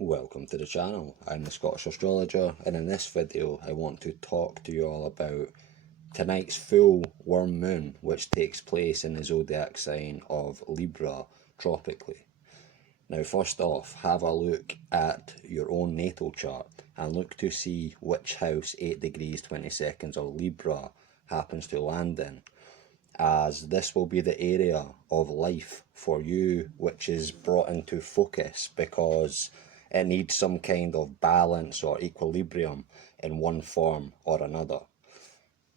Welcome to the channel. I'm the Scottish Astrologer, and in this video I want to talk to you all about tonight's full worm moon, which takes place in the zodiac sign of Libra tropically. Now first off, have a look at your own natal chart and look to see which house 8 degrees 20 seconds of Libra happens to land in, as this will be the area of life for you which is brought into focus because it needs some kind of balance or equilibrium in one form or another.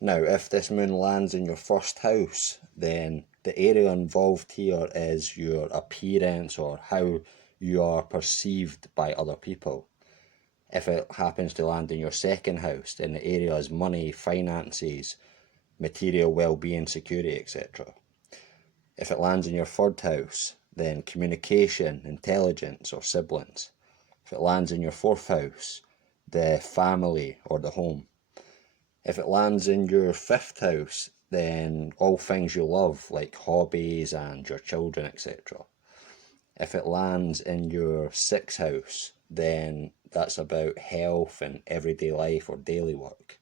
Now, if this moon lands in your first house, then the area involved here is your appearance or how you are perceived by other people. If it happens to land in your second house, then the area is money, finances, material well-being, security, etc. If it lands in your third house, then communication, intelligence, or siblings. If it lands in your fourth house, the family or the home. If it lands in your fifth house, then all things you love, like hobbies and your children, etc. If it lands in your sixth house, then that's about health and everyday life or daily work.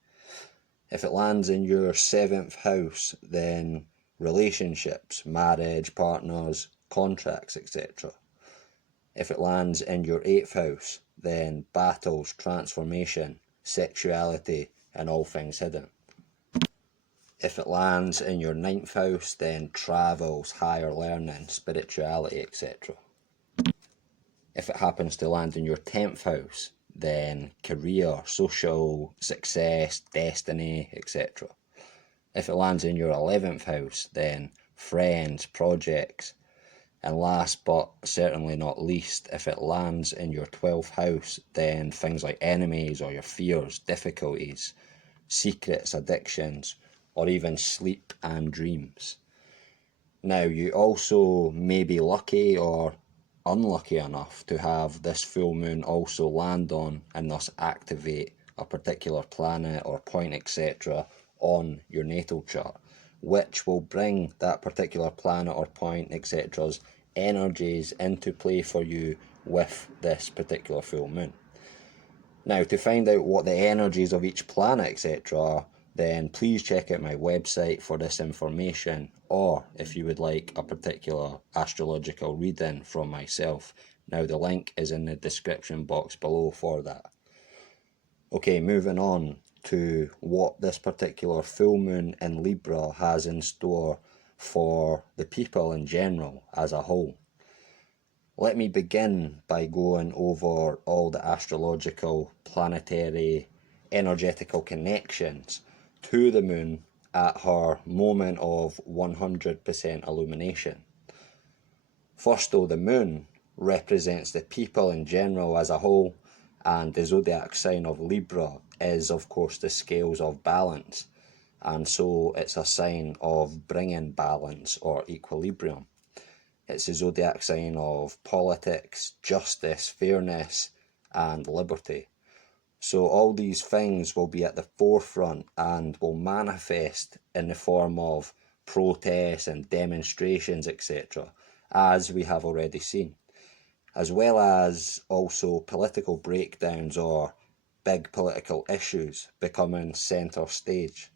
If it lands in your seventh house, then relationships, marriage, partners, contracts, etc. If it lands in your eighth house, then battles, transformation, sexuality, and all things hidden. If it lands in your ninth house, then travels, higher learning, spirituality, etc. If it happens to land in your 10th house, then career, social success, destiny, etc. If it lands in your 11th house, then friends, projects. And last but certainly not least, if it lands in your 12th house, then things like enemies or your fears, difficulties, secrets, addictions, or even sleep and dreams. Now, you also may be lucky or unlucky enough to have this full moon also land on and thus activate a particular planet or point, etc. on your natal chart, which will bring that particular planet or point, etc.'s energies into play for you with this particular full moon. Now, to find out what the energies of each planet, etc. are, then please check out my website for this information, or if you would like a particular astrological reading from myself. Now, the link is in the description box below for that. Okay, moving on to what this particular full moon in Libra has in store for the people in general as a whole. Let me begin by going over all the astrological, planetary, energetical connections to the moon at her moment of 100% illumination. First though, the moon represents the people in general as a whole, and the zodiac sign of Libra is of course the scales of balance, and so it's a sign of bringing balance or equilibrium. It's the zodiac sign of politics, justice, fairness, and liberty. So all these things will be at the forefront and will manifest in the form of protests and demonstrations, etc., as we have already seen, as well as also political breakdowns or big political issues becoming centre stage.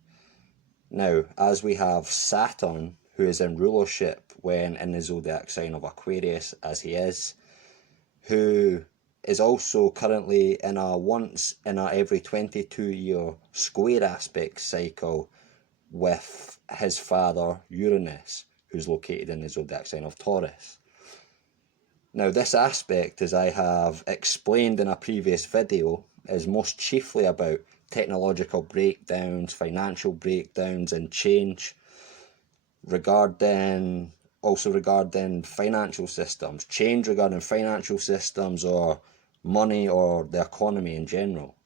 Now, as we have Saturn, who is in rulership when in the zodiac sign of Aquarius, as he is, who is also currently in a once in a every 22-year square aspect cycle with his father Uranus, who's located in the zodiac sign of Taurus. Now, this aspect, as I have explained in a previous video, is most chiefly about technological breakdowns, financial breakdowns, and change regarding financial systems, change regarding financial systems or money or the economy in general.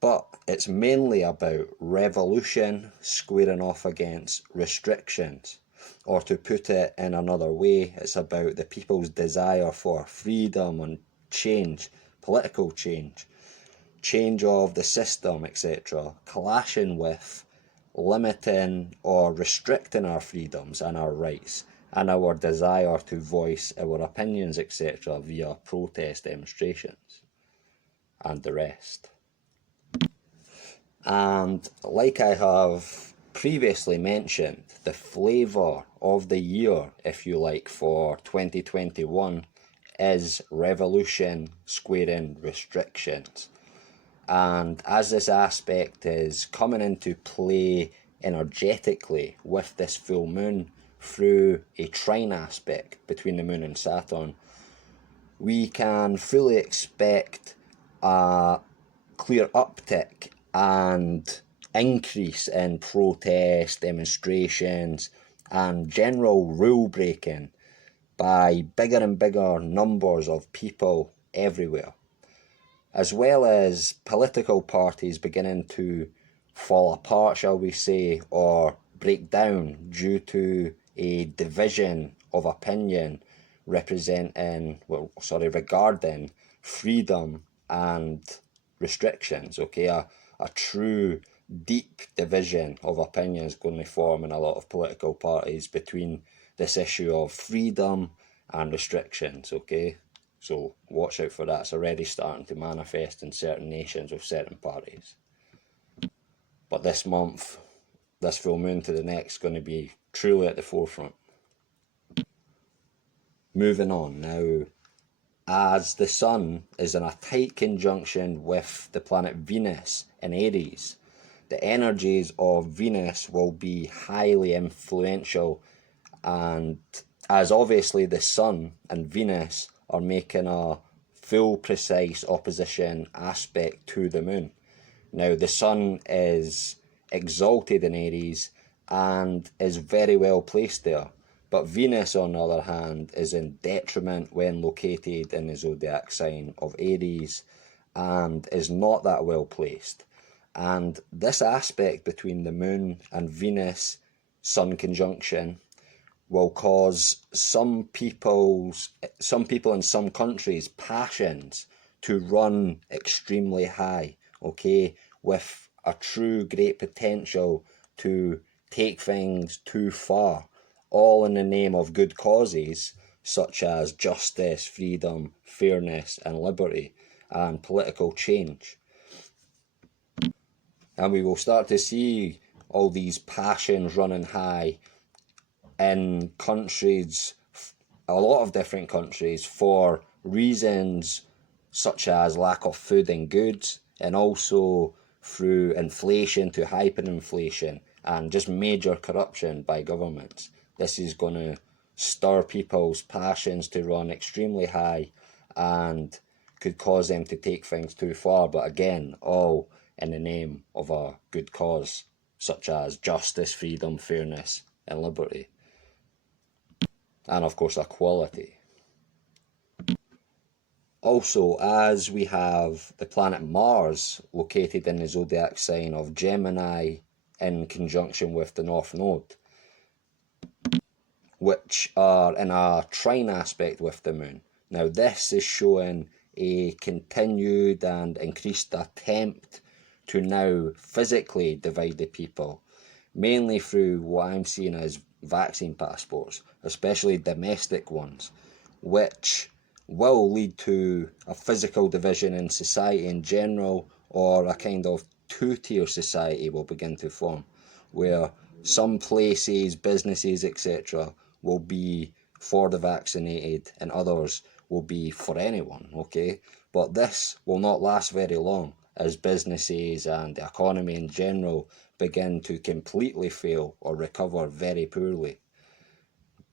But it's mainly about revolution squaring off against restrictions, or to put it in another way, it's about the people's desire for freedom and change, political change, change of the system, etc., clashing with limiting or restricting our freedoms and our rights and our desire to voice our opinions, etc., via protest demonstrations and the rest. And like I have previously mentioned, the flavour of the year, if you like, for 2021 is revolution squaring restrictions. And as this aspect is coming into play energetically with this full moon through a trine aspect between the moon and Saturn, we can fully expect a clear uptick and increase in protest, demonstrations, and general rule breaking by bigger and bigger numbers of people everywhere, as well as political parties beginning to fall apart, shall we say, or break down due to a division of opinion regarding freedom and restrictions. Okay, a true deep division of opinion is going to form in a lot of political parties between this issue of freedom and restrictions. Okay, so watch out for that. It's already starting to manifest in certain nations with certain parties. But this month, this full moon to the next, is going to be truly at the forefront. Moving on now, as the Sun is in a tight conjunction with the planet Venus in Aries, the energies of Venus will be highly influential, and as obviously the Sun and Venus are making a full precise opposition aspect to the moon. Now the Sun is exalted in Aries and is very well placed there, but Venus on the other hand is in detriment when located in the zodiac sign of Aries and is not that well placed. And this aspect between the moon and Venus Sun conjunction will cause some people in some countries' passions to run extremely high, okay, with a true great potential to take things too far, all in the name of good causes such as justice, freedom, fairness and liberty and political change. And we will start to see all these passions running high in countries, a lot of different countries, for reasons such as lack of food and goods, and also through inflation to hyperinflation and just major corruption by governments. This is going to stir people's passions to run extremely high and could cause them to take things too far, but again, all in the name of a good cause such as justice, freedom, fairness and liberty, and of course equality. Also, as we have the planet Mars located in the zodiac sign of Gemini in conjunction with the North Node, which are in a trine aspect with the moon. Now this is showing a continued and increased attempt to now physically divide the people, mainly through what I'm seeing as vaccine passports, especially domestic ones, which will lead to a physical division in society in general, or a kind of two-tier society will begin to form, where some places, businesses, etc. will be for the vaccinated and others will be for anyone, okay? But this will not last very long as businesses and the economy in general begin to completely fail or recover very poorly.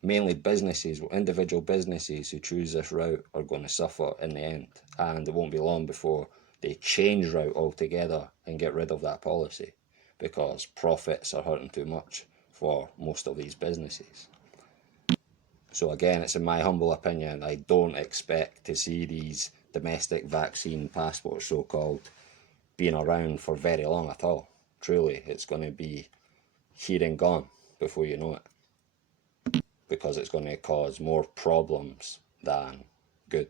Mainly businesses, individual businesses who choose this route are going to suffer in the end, and it won't be long before they change route altogether and get rid of that policy because profits are hurting too much for most of these businesses. So again, it's in my humble opinion, I don't expect to see these domestic vaccine passports, so-called, being around for very long at all. Truly, it's going to be here and gone before you know it, because it's going to cause more problems than good.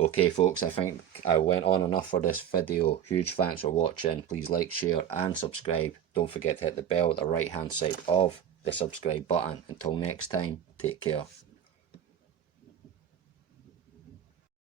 Okay folks, I think I went on enough for this video. Huge thanks for watching. Please like, share and subscribe. Don't forget to hit the bell at the right hand side of the subscribe button. Until next time, take care.